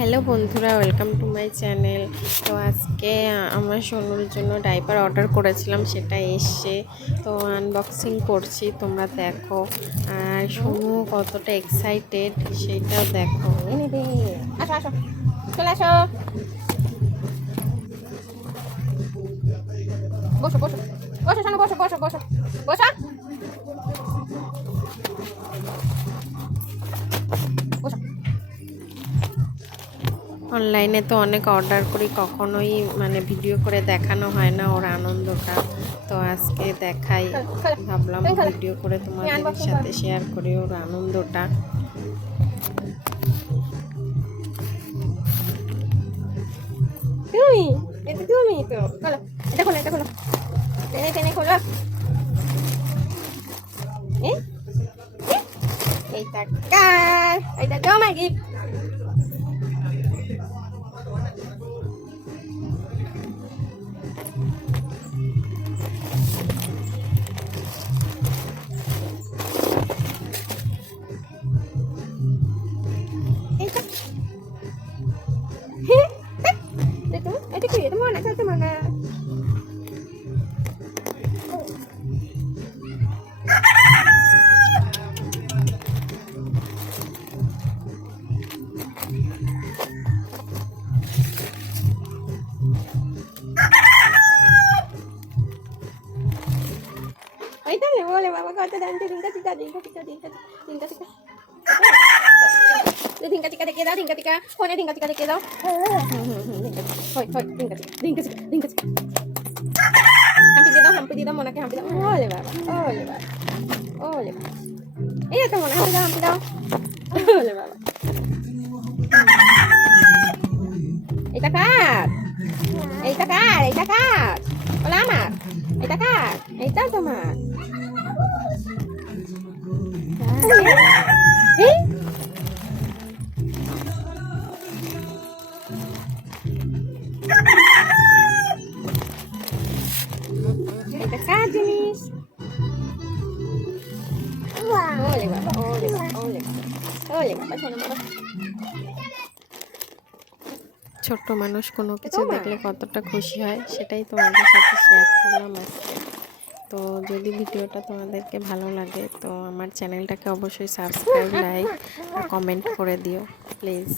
Hello বন্ধুরা, welcome to my channel. তো আজকে আমার সোনুর জন্য ডাইপার অর্ডার করেছিলাম, সেটা এসছে। তো আনবক্সিং করছি, তোমরা দেখো। আর সোনু কতটা এক্সাইটেড সেটাও দেখো। আসো আসো, চলে আসো, বসো বসো বসো সোনু, বসো বসো বসো বসো বসো। অনলাইনে তো অনেক অর্ডার করি, কখনোই মানে ভিডিও করে দেখানো হয় না ওর আনন্দটা। তো আজকে দেখাই, ভাবলাম ভিডিও করে তোমাদের সাথে শেয়ার করি ওর আনন্দটা। তুমি এটা তুমি তো খোলো, এটা খোলো, এটা খোলো, টেনে টেনে খোলো। এইটা কার? এইটা তোমার গিফট। এইটা এটা কি? এটা মনে আছে তোমার না? এইটা নে বলে বাবা, কত দাম? ধিঙ্কা টিকা ধিঙ্কা টিকা ধিঙ্কা ধিঙ্কা টিকা ধিঙ্কা টিকা দেখে দাও, ধিঙ্কা টিকা ফোনে ধিঙ্কা টিকা দেখে দাও। হয় হয়, ধিঙ্কা টিকা ধিঙ্কা টিকা ধিঙ্কা টিকা। হাম্পি দিয়ে দাও মনাকে, হাম্পি দাও। ওলে বাবা, ওলে বাবা, ওলে বাবা, এই তো মনে, হাম্পি দাও, হাম্পি দাও। ওলে বাবা, এটা কার? এইটা কার? এইটা কার? বলো আমার। এটা কার? এইটা তোমার। এই এটা কার জিনিস? ওলে বাবা, ওলে বাবা, ওলে বাবা, ওলে বাবা, শোনো বাবা। ছোট্ট মানুষ কোনো কিছু দেখলে কতটা খুশি হয় সেটাই তোমাদের সাথে শেয়ার করলাম আজকে। তো যদি ভিডিওটা তোমাদেরকে ভালো লাগে তো আমার চ্যানেলটাকে অবশ্যই সাবস্ক্রাইব, লাইক আর কমেন্ট করে দিও প্লিজ।